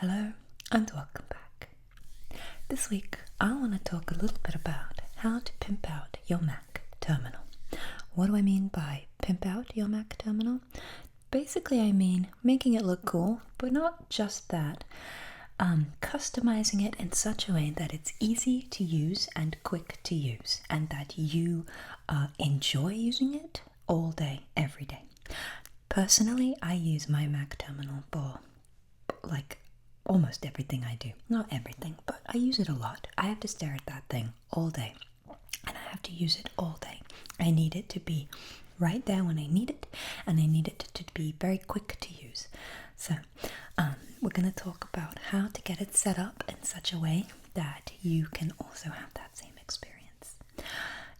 Hello and welcome back. This week I want to talk a little bit about how to pimp out your Mac terminal. What do I mean by pimp out your Mac terminal? Basically I mean making it look cool, but not just that. Customizing it in such a way that it's easy to use and quick to use, and that you enjoy using it all day, every day. Personally, I use my Mac terminal for almost everything I do. Not everything, but I use it a lot. I have to stare at that thing all day, and I have to use it all day. I need it to be right there when I need it, and I need it to be very quick to use. So, we're going to talk about how to get it set up in such a way that you can also have that same experience.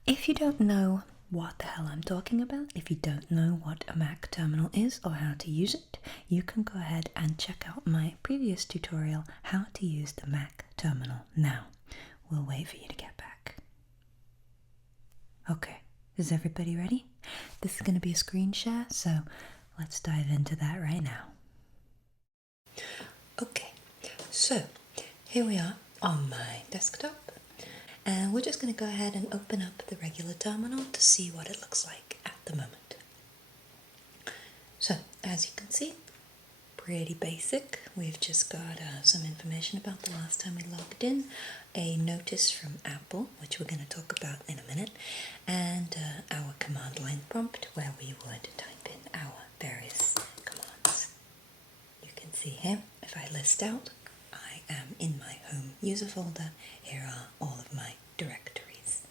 If you don't know what the hell I'm talking about, if you don't know what a Mac terminal is or how to use it, you can go ahead and check out my previous tutorial, how to use the Mac terminal now. We'll wait for you to get back. Okay, is everybody ready? This is going to be a screen share, so let's dive into that right now. Okay, so here we are on my desktop. And we're just going to go ahead and open up the regular terminal to see what it looks like at the moment. So, as you can see, pretty basic. We've just got some information about the last time we logged in, a notice from Apple, which we're going to talk about in a minute, and our command line prompt where we would type in our various commands. You can see here, if I list out, I am in my home user folder. Here are all of my directories.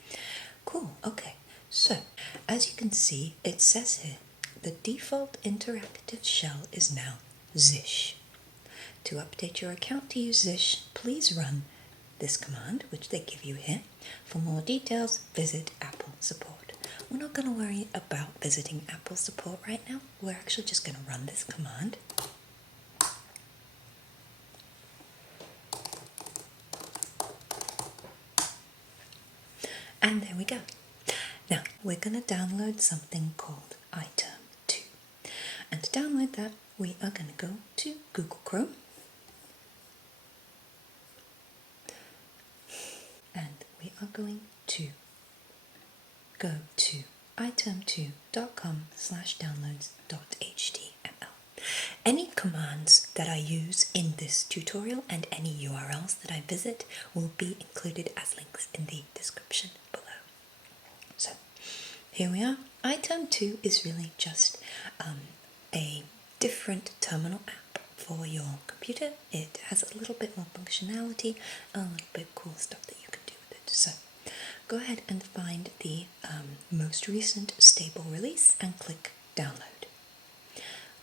Cool, okay. So, as you can see, it says here, the default interactive shell is now Zsh. To update your account to use Zsh, please run this command, which they give you here. For more details, visit Apple support. We're not going to worry about visiting Apple support right now. We're actually just going to run this command. And there we go. Now, we're going to download something called Item 2. And to download that, we are going to go to Google Chrome. And we are going to go to item2.com/downloads.html. Any commands that I use in this tutorial and any URLs that I visit will be included as links in the description below. So, here we are. Item 2 is really just a different terminal app for your computer. It has a little bit more functionality, a little bit cool stuff that you can do with it. So, go ahead and find the most recent stable release and click download.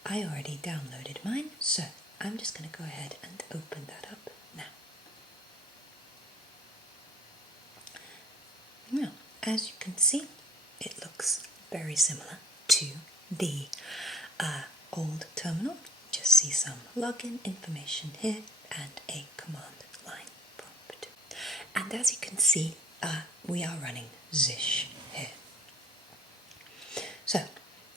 I already downloaded mine, so I'm just going to go ahead and open that up now. Now, as you can see, it looks very similar to the old terminal. Just see some login information here and a command line prompt. And as you can see, we are running Zsh here. So,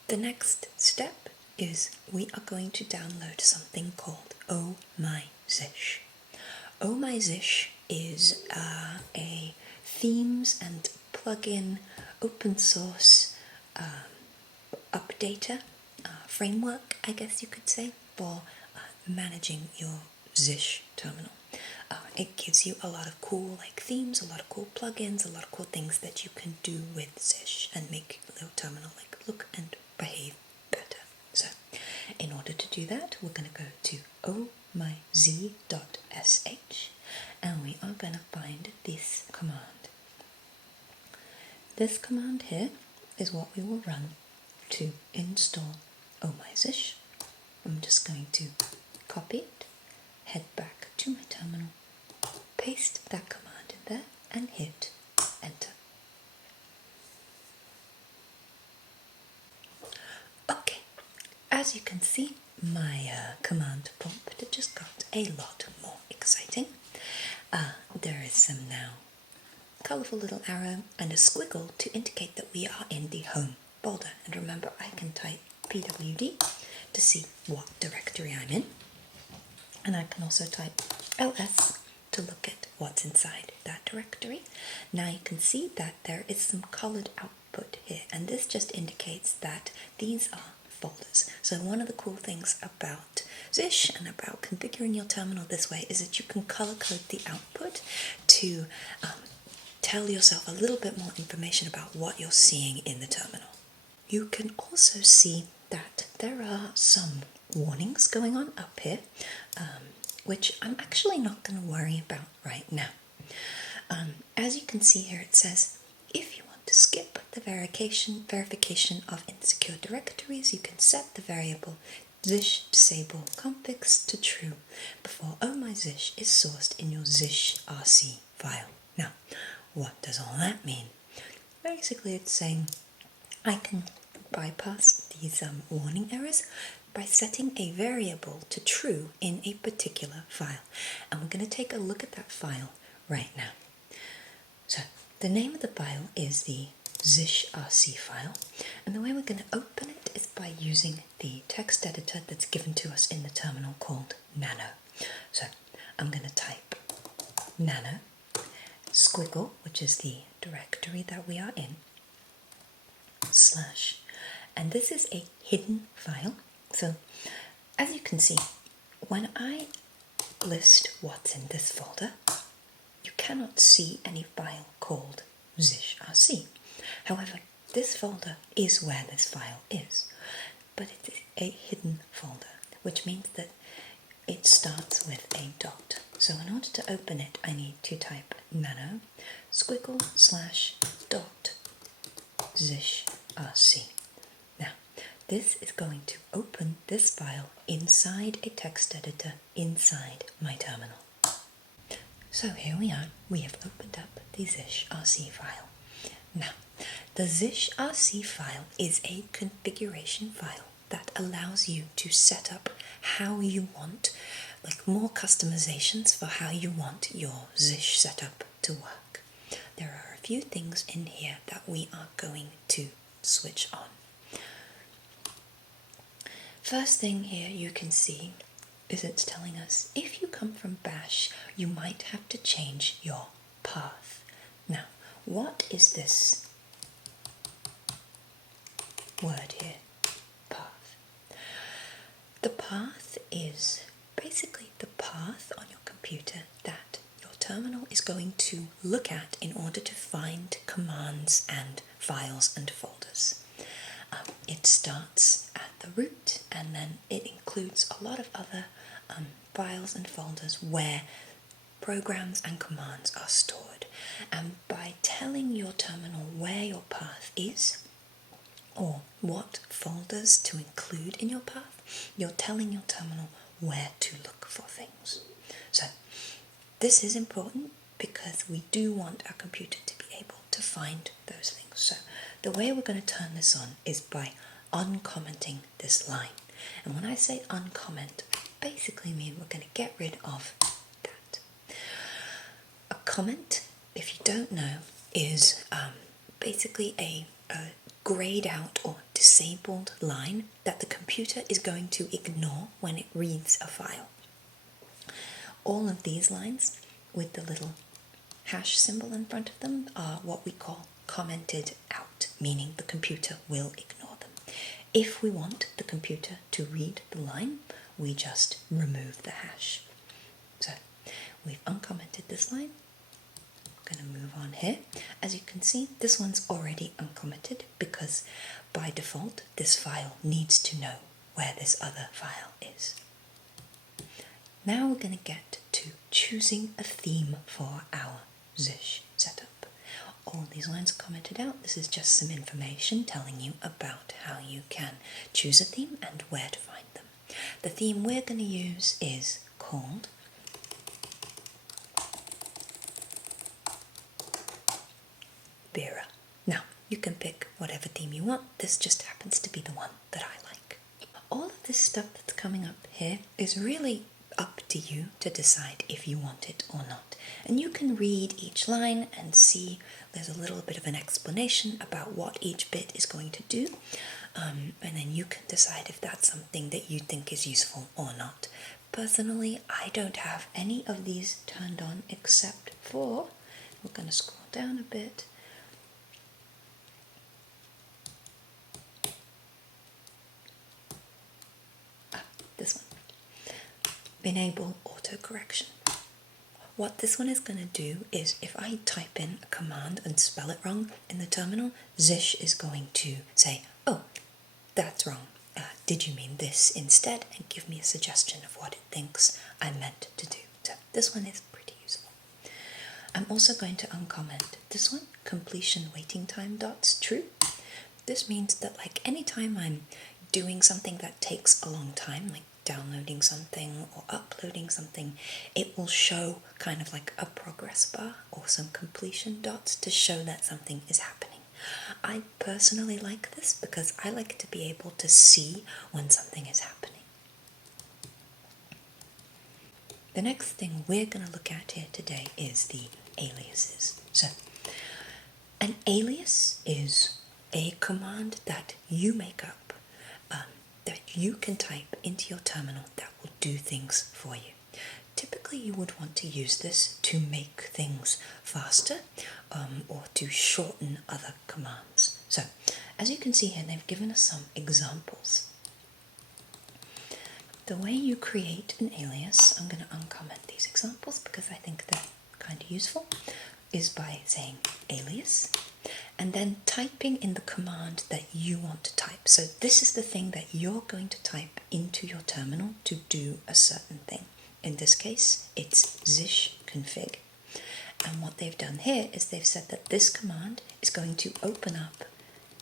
the next step is we are going to download something called Oh My Zsh. Oh My Zsh is a themes and plugin open source updater framework, I guess you could say, for managing your Zsh terminal. It gives you a lot of cool themes, a lot of cool plugins, a lot of cool things that you can do with Zsh and make your terminal look and behave better. So, in order to do that, we're going to go to ohmyzsh and we are going to find this command. This command here is what we will run to install Oh My Zsh. I'm just going to copy it, head back to my terminal, paste that command in there and hit enter. Okay, as you can see, my command prompt just got a lot more exciting. There is some now colourful little arrow and a squiggle to indicate that we are in the home folder. And remember, I can type pwd to see what directory I'm in. And I can also type ls to look at what's inside that directory. Now you can see that there is some colored output here, and this just indicates that these are folders. So one of the cool things about Zsh and about configuring your terminal this way is that you can color code the output to tell yourself a little bit more information about what you're seeing in the terminal. You can also see that there are some warnings going on up here, which I'm actually not going to worry about right now. As you can see here, it says, if you want to skip the verification of insecure directories, you can set the variable zsh disable configs to true before Oh My Zsh is sourced in your zshrc file. Now, what does all that mean? Basically, it's saying I can bypass these warning errors by setting a variable to true in a particular file. And we're going to take a look at that file right now. So, the name of the file is the zshrc file, and the way we're going to open it is by using the text editor that's given to us in the terminal called Nano. So, I'm going to type Nano, squiggle, which is the directory that we are in, slash, and this is a hidden file. So, as you can see, when I list what's in this folder, you cannot see any file called zshrc. However, this folder is where this file is, but it is a hidden folder, which means that it starts with a dot. So in order to open it, I need to type nano squiggle slash dot zshrc. Now, this is going to open this file inside a text editor inside my terminal. So here we are, we have opened up the zshrc file. Now, the zshrc file is a configuration file that allows you to set up how you want, like more customizations for how you want your Zsh setup to work. There are a few things in here that we are going to switch on. First thing here you can see is it's telling us if you come from Bash, you might have to change your path. Now, what is this word here? Path. The path is basically the path on your computer that your terminal is going to look at in order to find commands and files and folders. It starts at the root, and then it includes a lot of other files and folders where programs and commands are stored. And by telling your terminal where your path is, or what folders to include in your path, you're telling your terminal where to look for things. So this is important because we do want our computer to be able to find those things. So the way we're going to turn this on is by uncommenting this line. And when I say uncomment, I basically mean we're going to get rid of that. A comment, if you don't know, is basically a grayed out or disabled line that the computer is going to ignore when it reads a file. All of these lines with the little hash symbol in front of them are what we call commented out, meaning the computer will ignore them. If we want the computer to read the line, we just remove the hash. So we've uncommented this line. I'm going to move on here. As you can see, this one's already uncommented because by default this file needs to know where this other file is. Now we're going to get to choosing a theme for our Zsh setup. All these lines are commented out. This is just some information telling you about how you can choose a theme and where to find them. The theme we're going to use is called Vera. Now, you can pick whatever theme you want. This just happens to be the one that I like. All of this stuff that's coming up here is really up to you to decide if you want it or not. And you can read each line and see there's a little bit of an explanation about what each bit is going to do. And then you can decide if that's something that you think is useful or not. personally, I don't have any of these turned on except for, we're going to scroll down a bit. This one. Enable autocorrection. What this one is going to do is if I type in a command and spell it wrong in the terminal, Zsh is going to say, oh, that's wrong. Did you mean this instead? And give me a suggestion of what it thinks I meant to do. So this one is pretty useful. I'm also going to uncomment this one, completion waiting time dots true. This means that like anytime I'm doing something that takes a long time, like downloading something or uploading something, it will show kind of like a progress bar or some completion dots to show that something is happening. I personally like this because I like to be able to see when something is happening. The next thing we're going to look at here today is the aliases. So, an alias is a command that you make up, that you can type into your terminal that will do things for you. Typically you would want to use this to make things faster or to shorten other commands. So as you can see here, they've given us some examples. The way you create an alias, I'm going to uncomment these examples because I think they're kind of useful, is by saying alias and then typing in the command that you want to type. So this is the thing that you're going to type into your terminal to do a certain thing. In this case, it's zsh config. And what they've done here is they've said that this command is going to open up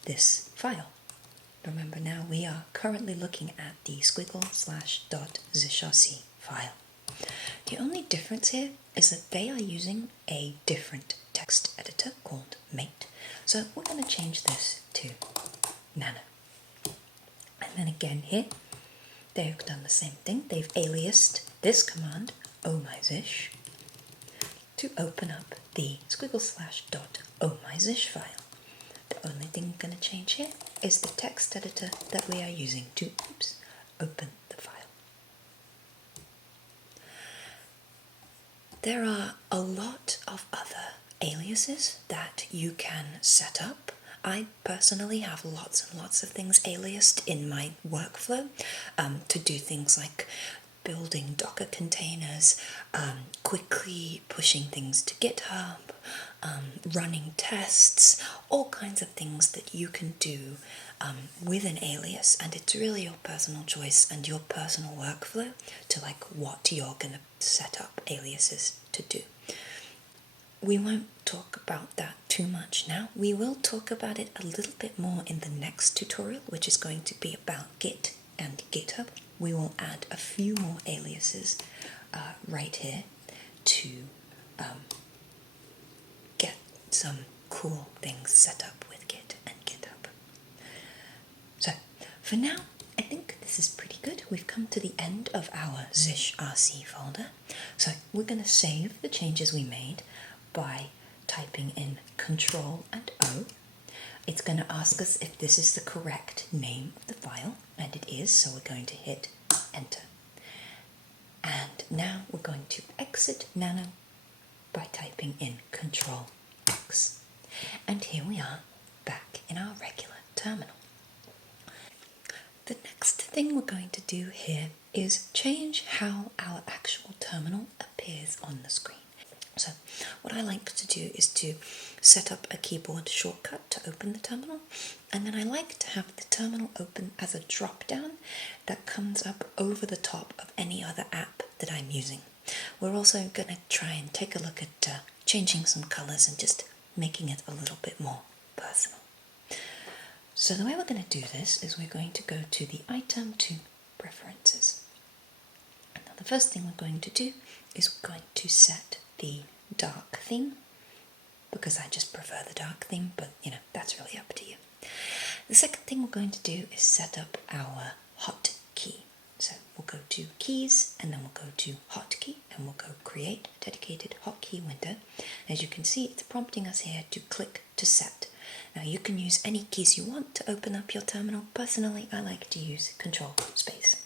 this file. Remember now we are currently looking at the squiggle/.zshrc file. The only difference here is that they are using a different text editor called Mate. So we're going to change this to Nano. And then again here, they've done the same thing. They've aliased this command, Oh My Zsh, to open up the squiggle/.ohmyzsh file. The only thing we're going to change here is the text editor that we are using to open the file. There are a lot of other aliases that you can set up. I personally have lots and lots of things aliased in my workflow to do things like building Docker containers, quickly pushing things to GitHub, running tests, all kinds of things that you can do with an alias, and it's really your personal choice and your personal workflow to like what you're going to set up aliases to do. We won't talk about that too much now. We will talk about it a little bit more in the next tutorial, which is going to be about Git and GitHub. We will add a few more aliases right here to get some cool things set up with Git and GitHub. So for now, I think this is pretty good. We've come to the end of our zshrc folder. So we're going to save the changes we made by typing in Control and O. It's going to ask us if this is the correct name of the file, and it is, so we're going to hit Enter. And now we're going to exit Nano by typing in Control X. And here we are, back in our regular terminal. The next thing we're going to do here is change how our actual terminal appears on the screen. So what I like to do is to set up a keyboard shortcut to open the terminal, and then I like to have the terminal open as a drop-down that comes up over the top of any other app that I'm using. We're also going to try and take a look at changing some colors and just making it a little bit more personal. So the way we're going to do this is we're going to go to the item to preferences. Now the first thing we're going to do is we're going to set the dark theme, because I just prefer the dark theme, but you know, that's really up to you. The second thing we're going to do is set up our hotkey. So we'll go to keys and then we'll go to hotkey and we'll go create a dedicated hotkey window. As you can see, it's prompting us here to click to set. Now you can use any keys you want to open up your terminal. Personally, I like to use Control Space.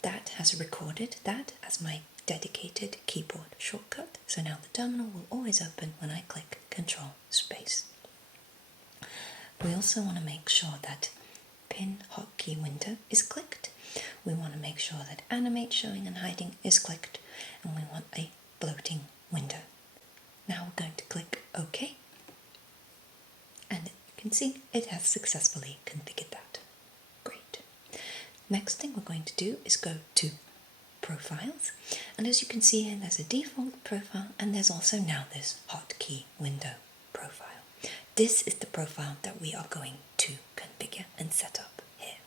That has recorded that as my dedicated keyboard shortcut, so now the terminal will always open when I click Control Space. We also want to make sure that Pin hotkey window is clicked. We want to make sure that Animate Showing and Hiding is clicked, and we want a bloating window. Now we're going to click OK, and you can see it has successfully configured that. Great. Next thing we're going to do is go to Profiles, and as you can see here, there's a default profile, and there's also now this hotkey window profile. This is the profile that we are going to configure and set up here.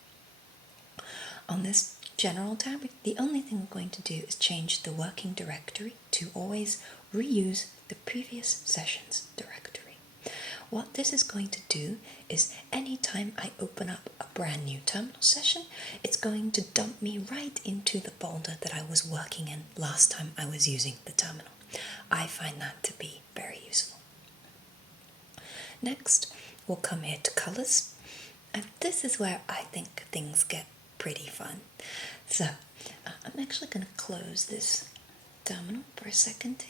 On this General tab, the only thing we're going to do is change the working directory to always reuse the previous session's directory. What this is going to do is anytime I open up a brand new terminal session, it's going to dump me right into the folder that I was working in last time I was using the terminal. I find that to be very useful. Next, we'll come here to colors, and this is where I think things get pretty fun. So, I'm actually going to close this terminal for a second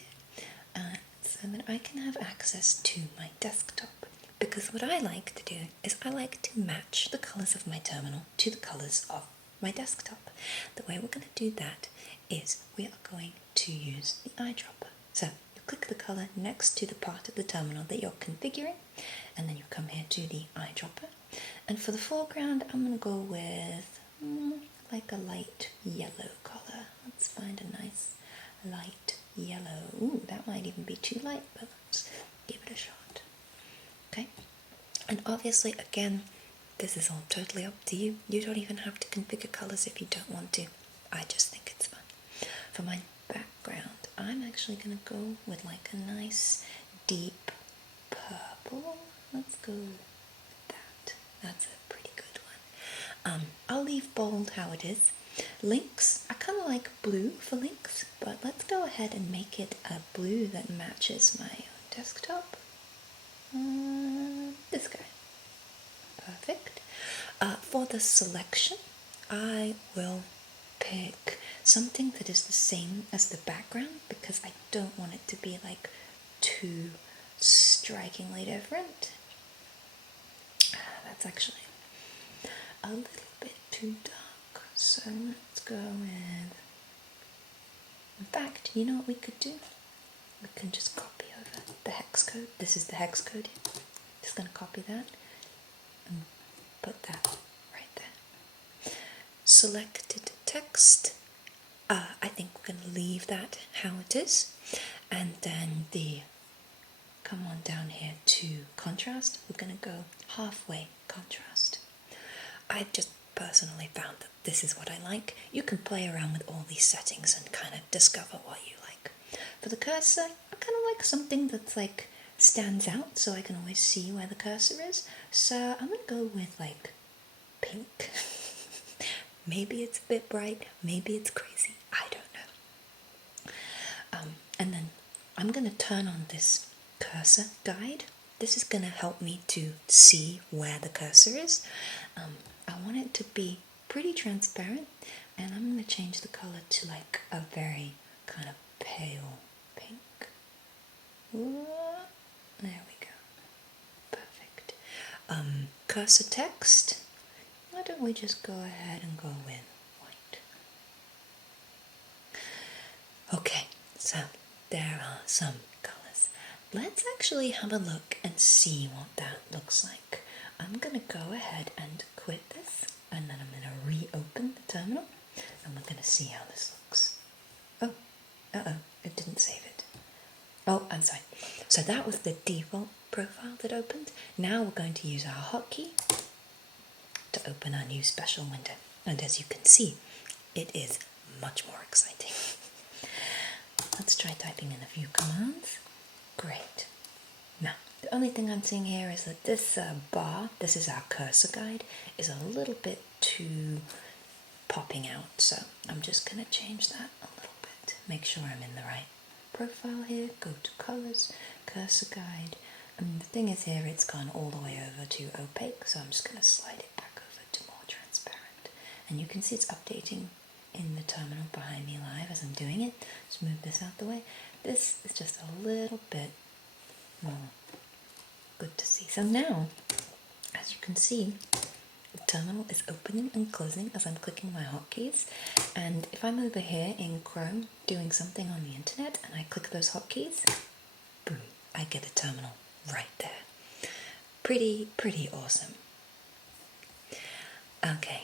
here, so that I can have access to my desktop, because what I like to do is I like to match the colors of my terminal to the colors of my desktop. The way we're going to do that is we are going to use the eyedropper. So, you click the color next to the part of the terminal that you're configuring, and then you come here to the eyedropper. And for the foreground, I'm going to go with like a light yellow color. Let's find a nice light yellow. Ooh, that might even be too light, but let's give it a shot. Okay, and obviously, again, this is all totally up to you. You don't even have to configure colors if you don't want to. I just think it's fun. For my background, I'm actually going to go with like a nice deep purple. Let's go with that. That's a pretty good one. I'll leave bold how it is. Links, I kind of like blue for links, but let's go ahead and make it a blue that matches my desktop. This guy. Perfect. For the selection, I will pick something that is the same as the background, because I don't want it to be like too strikingly different. That's actually a little bit too dark, so let's go with... In fact, you know what we could do? We can just copy over the hex code. This is the hex code. Just going to copy that and put that right there. Selected text. I think we're going to leave that how it is. And then come on down here to contrast. We're going to go halfway contrast. I've just personally found that this is what I like. You can play around with all these settings and kind of discover what you like. For the cursor, I kind of like something that's like stands out, so I can always see where the cursor is. So I'm going to go with like pink. Maybe it's a bit bright, maybe it's crazy, I don't know. And then I'm going to turn on this cursor guide. This is going to help me to see where the cursor is. I want it to be pretty transparent, and I'm going to change the color to like a very kind of pale pink. Ooh, there we go. Perfect. Cursor text. Why don't we just go ahead and go with white? Okay, so there are some colors. Let's actually have a look and see what that looks like. I'm going to go ahead and quit this, and then I'm going to reopen the terminal, and we're going to see how this looks. Oh, it didn't save it. Oh, I'm sorry. So that was the default profile that opened. Now we're going to use our hotkey to open our new special window. And as you can see, it is much more exciting. Let's try typing in a few commands. Great. Now, the only thing I'm seeing here is that this bar, this is our cursor guide, is a little bit too popping out. So I'm just going to change that a little bit. Make sure I'm in the right profile here. Go to colors, cursor guide. And the thing is here, it's gone all the way over to opaque. So I'm just going to slide it back over to more transparent. And you can see it's updating in the terminal behind me live as I'm doing it. Just move this out the way. This is just a little bit more good to see. So now, as you can see, the terminal is opening and closing as I'm clicking my hotkeys. And if I'm over here in Chrome doing something on the internet and I click those hotkeys, boom, I get a terminal right there. Pretty awesome. Okay.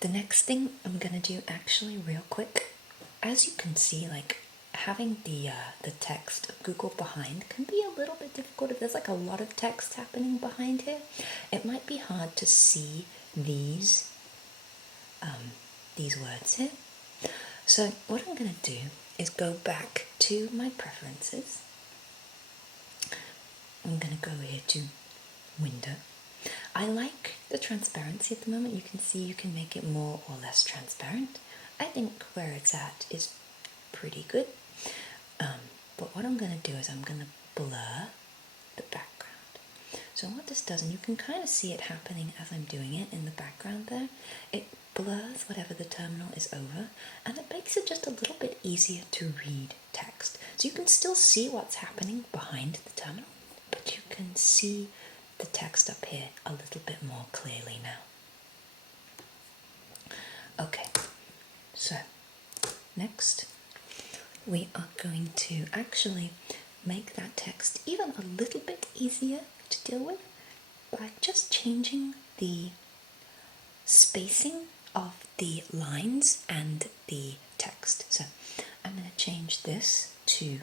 The next thing I'm gonna do actually real quick, as you can see, like having the text of Google behind can be a little bit difficult if there's like a lot of text happening behind here. It might be hard to see these words here. So what I'm gonna do is go back to my preferences. I'm gonna go here to Window. I like the transparency at the moment. You can see you can make it more or less transparent. I think where it's at is pretty good. But what I'm going to do is I'm going to blur the background. So what this does, and you can kind of see it happening as I'm doing it in the background there, it blurs whatever the terminal is over, and it makes it just a little bit easier to read text. So you can still see what's happening behind the terminal, but you can see the text up here a little bit more clearly now. Okay, so next we are going to actually make that text even a little bit easier to deal with by just changing the spacing of the lines and the text. So I'm going to change this to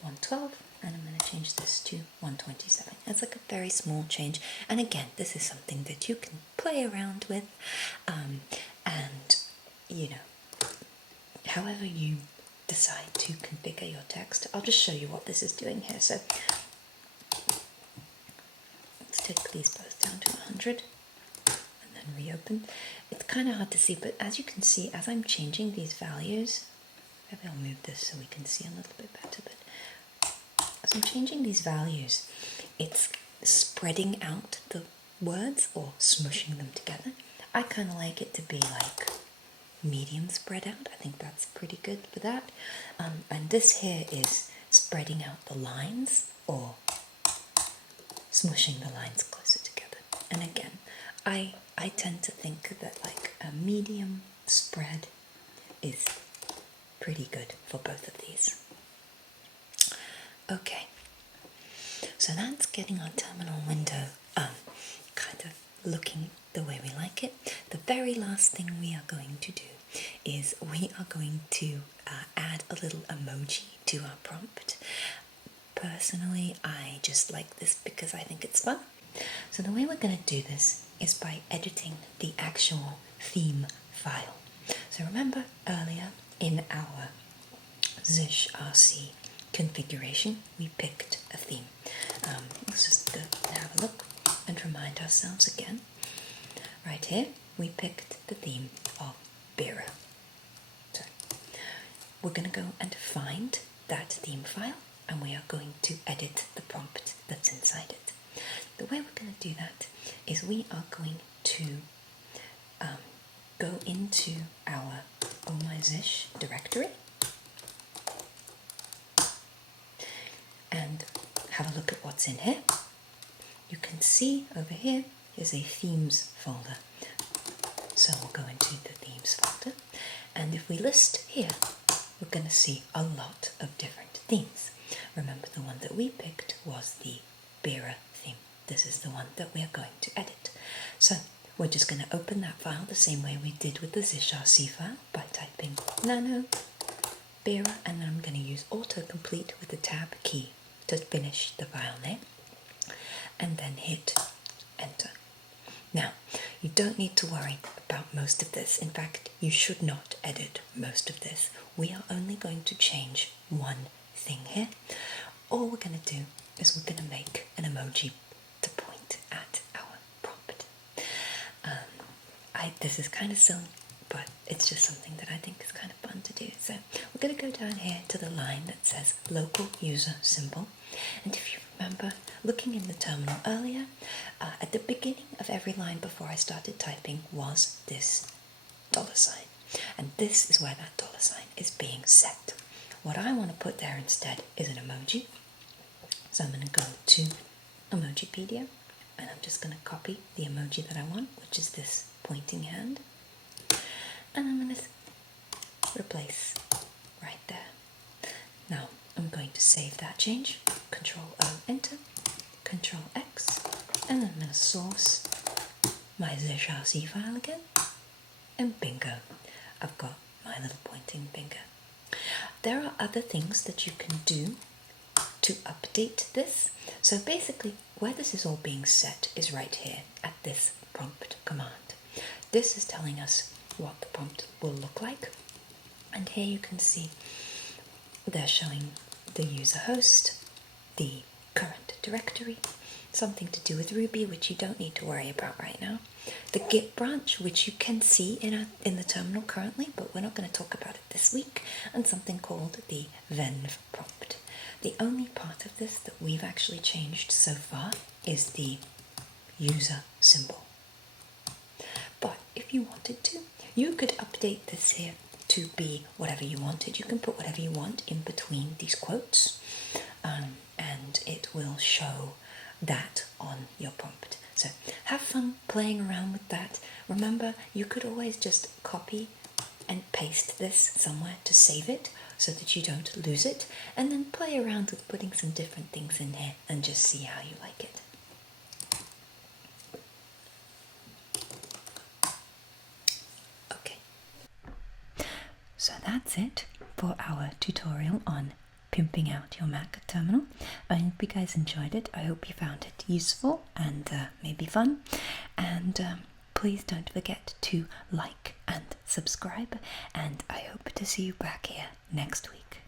112 and I'm going to change this to 127. It's like a very small change, and again, this is something that you can play around with, and you know, however you decide to configure your text. I'll just show you what this is doing here. So let's take these both down to 100 and then reopen. It's kind of hard to see, but as you can see, as I'm changing these values, maybe I'll move this so we can see a little bit better, but as I'm changing these values, it's spreading out the words or smushing them together. I kind of like it to be like medium spread out. I think that's pretty good for that. And this here is spreading out the lines or smushing the lines closer together. And again, I tend to think that like a medium spread is pretty good for both of these. Okay, so that's getting our terminal window kind of looking the way we like it. The very last thing we are going to do is we are going to add a little emoji to our prompt. Personally, I just like this because I think it's fun. So the way we're going to do this is by editing the actual theme file. So remember earlier in our zshrc configuration, we picked a theme. Let's just go have a look and remind ourselves again. Right here, we picked the theme of Bira. So we're going to go and find that theme file, and we are going to edit the prompt that's inside it. The way we're going to do that is we are going to go into our Oh My Zsh directory and have a look at what's in here. You can see over here is a themes folder. So we'll go into the themes folder, and if we list here, we're going to see a lot of different themes. Remember, the one that we picked was the Bira theme. This is the one that we are going to edit. So we're just going to open that file the same way we did with the zshrc file by typing Nano, Bira, and then I'm going to use autocomplete with the tab key to finish the file name, and then hit enter. Now, you don't need to worry about most of this. In fact, you should not edit most of this. We are only going to change one thing here. All we're going to do is we're going to make an emoji to point at our prompt. This is kind of silly, but it's just something that I think is kind of fun to do. So we're going to go down here to the line that says local user symbol. And if you Remember, looking in the terminal earlier, at the beginning of every line before I started typing was this $sign. And this is where that $sign is being set. What I want to put there instead is an emoji. So I'm going to go to Emojipedia, and I'm just going to copy the emoji that I want, which is this pointing hand. And I'm going to replace right there. Now I'm going to save that change. Control O, enter, Control X, and then I'm going to source my zshrc file again, and bingo, I've got my little pointing finger. There are other things that you can do to update this. So basically, where this is all being set is right here at this prompt command. This is telling us what the prompt will look like. And here you can see they're showing the user host, the current directory, something to do with Ruby, which you don't need to worry about right now, the Git branch, which you can see in the terminal currently, but we're not going to talk about it this week, and something called the venv prompt. The only part of this that we've actually changed so far is the user symbol. But if you wanted to, you could update this here to be whatever you wanted. You can put whatever you want in between these quotes, and it will show that on your prompt. So have fun playing around with that. Remember, you could always just copy and paste this somewhere to save it so that you don't lose it, and then play around with putting some different things in here and just see how you like it. Okay, so that's it for our tutorial on pimping out your Mac terminal. I hope you guys enjoyed it. I hope you found it useful and maybe fun. And please don't forget to like and subscribe. And I hope to see you back here next week.